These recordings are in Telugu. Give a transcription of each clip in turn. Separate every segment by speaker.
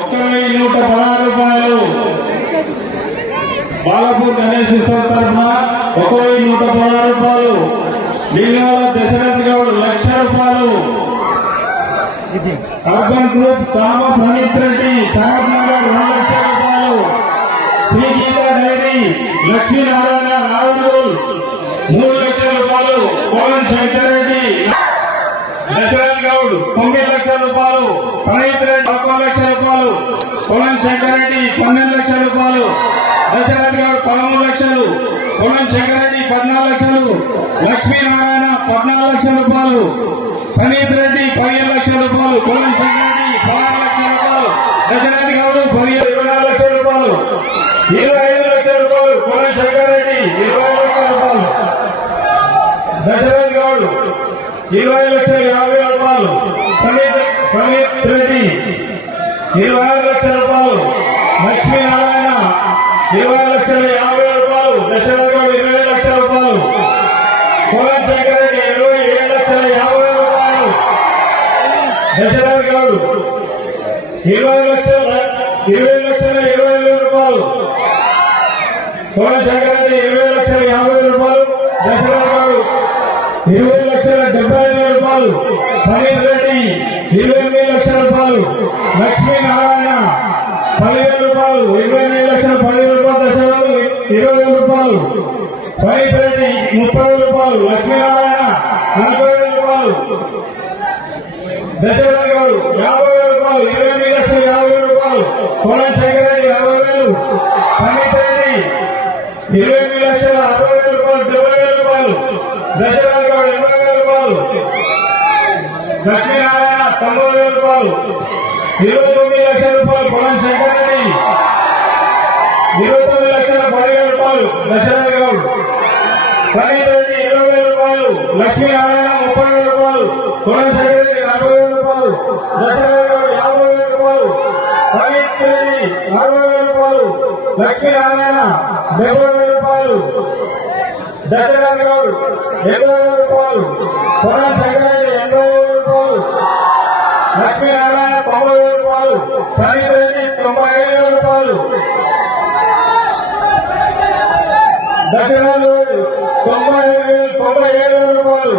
Speaker 1: ఒక వెయ్యి నూట పదహారు రూపాయలు. బాలపూర్ గణేష్ ఉత్సవం తరఫున ఒక వెయ్యి నూట పదహారు రూపాయలు. లింగాల దశరథ్ గౌడ్ లక్ష రూపాయలు. అర్బన్ గ్రూప్ సామ ప్రణీత్ రెడ్డి సాహబ్ నగర్ రెండు లక్షల రూపాయలు. శ్రీ గీతా డైరీ లక్ష్మీనారాయణ రావుల్ మూడు లక్షల రూపాయలు. కోవన్ శంకర్ రెడ్డి. దశరథ్ గౌడ్ తొమ్మిది లక్షల రూపాయలు. ప్రణీత్ రెడ్డి కోవన్ శంకరెడ్డి పన్నెండు లక్షల రూపాయలు. దశరథ్ గారు పదమూడు లక్షలు. కొలం శంకరెడ్డి పద్నాలుగు లక్షలు. లక్ష్మీనారాయణ పద్నాలుగు లక్షల రూపాయలు. ప్రణీత్ రెడ్డి పదిహేను లక్షల రూపాయలు. కొలం శంకరెడ్డి పదహారు లక్షల రూపాయలు. దశరథ్ గౌడ్ పదిహేను ఇరవై నాలుగు లక్షల రూపాయలు. ఇరవై ఐదు లక్షల రూపాయలు. కోవన్ శంకరెడ్డి ఇరవై లక్షల రూపాయలు. దశరథ్ గౌడ్ ఇరవై లక్షల యాభై రూపాయలు. ప్రణీత్ ప్రణీత్ రెడ్డి ఇరవై ఆరు లక్షల రూపాయలు. లక్ష్మీనారాయణ ఇరవై లక్షల యాభై రూపాయలు. దశరథ్ ఇరవై లక్షల రూపాయలు. కోవన్ శంకర్ రెడ్డి ఇరవై ఏడు లక్షల యాభై రూపాయలు. దశరథ్ గౌడ్ ఇరవై లక్షల ఇరవై లక్షల ఇరవై వేల రూపాయలు. కోవన్ శంకర్ రెడ్డి ఇరవై లక్షల యాభై రూపాయలు. దశరథ్ గౌడ్ ఇరవై లక్షల డెబ్బై రూపాయలు ఫరీద్ రెడ్డి ఇరవై ఎనిమిది లక్షల రూపాయలు లక్ష్మీనారాయణ పదివేల రూపాయలు ఇరవై ఎనిమిది లక్షల పదివేల రూపాయలు దశరథ్ ఇరవై వేల రూపాయలు ఫరీద్ రెడ్డి ముప్పై వేల రూపాయలు లక్ష్మీనారాయణ నలభై వేల రూపాయలు దశరథ్ గారు యాభై వేల రూపాయలు ఇరవై ఎనిమిది లక్షల యాభై వేల రూపాయలు కోలం శేఖర్ రెడ్డి అరవై వేలు పండిత్ రెడ్డి ఇరవై ఎనిమిది లక్షల అరవై వేల రూపాయలు డెబ్బై వేల రూపాయలు దశరథ్ గౌడ్ ఎనభై వేల రూపాయలు లక్ష్మీనారాయణ తొంభై వేల రూపాయలు ఇరవై తొమ్మిది లక్షల రూపాయలు పొలం శంకర్ రెడ్డి ఇరవై తొమ్మిది లక్షల పదివేల రూపాయలు దశరథ్ గౌడ్ ప్రణీత్ రెడ్డి ఇరవై వేల రూపాయలు లక్ష్మీనారాయణ ముప్పై వేల రూపాయలు పొలం శంకర్ రెడ్డి నలభై వేల రూపాయలు దశరథ్ గౌడ్ యాభై వేల రూపాయలు ప్రణీత్ రెడ్డి అరవై వేల రూపాయలు లక్ష్మీనారాయణ డెబ్బై వేల రూపాయలు దశరథ్ గౌడ్ ఎనభై వేల రూపాయలు పొలం శంకర్ లక్ష్మీనారాయణ తొంభై వేల రూపాయలు ప్రణీత్ రెడ్డి తొంభై ఐదు వేల రూపాయలు. దశరథ్ తొంభై ఐదు వేలు తొంభై ఏడు వేల రూపాయలు.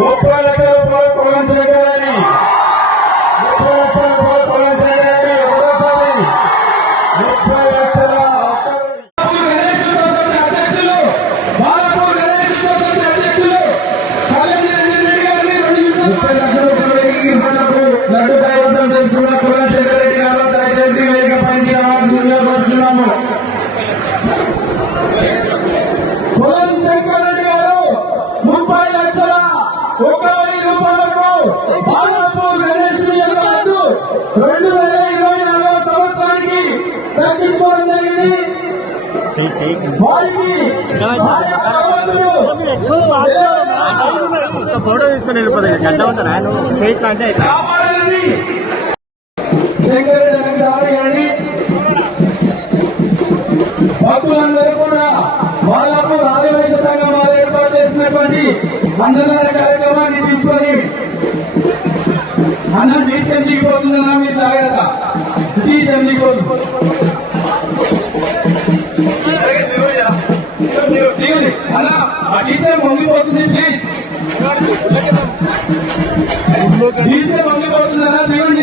Speaker 1: ముప్పై లక్షల రూపాయలు పొలం శంకర్ రెడ్డి ముప్పై లక్షల రూపాయలు పొలం శంకర్ రెడ్డి ఒకటోసారి ముప్పై లక్షల ఒక్క- గణేష్ సొసైటీ అధ్యక్షులు బాలపూర్ గణేష్ సొసైటీ అధ్యక్షులు కళ్యాణ్ రెడ్డి గారిని రెండు ముప్పై లక్షల రూపాయలకి మనకు లడ్డు కైవసం చేసుకున్న కులశేఖర్ రెడ్డి గారు దయచేసి వేగ పనికి రావాల్సిందిగా కోరుచున్నాము కులం శంకర్ రెడ్డి గారు ముప్పై లక్షల గణేష్ రెండు వేల ఇరవై నాలుగవ సంవత్సరానికి తగ్గించుకోవడం జరిగింది. వారికి
Speaker 2: ఫోటో తీసుకుని వెళ్ళిపోతాయి అంటే
Speaker 1: భక్తులందరూ కూడా వాళ్ళకు ఆదివాసీ సంఘం వారు ఏర్పాటు చేసినటువంటి తీసుకొని అన్న డీసెంట్కి పోతుందన్నా మీరు జాగ్రత్త డీసెంట్కి పోతుంది దిగండి. డీసెంట్ వంగిపోతుంది ప్లీజ్ డీసెంట్ వంగిపోతుంది అన్న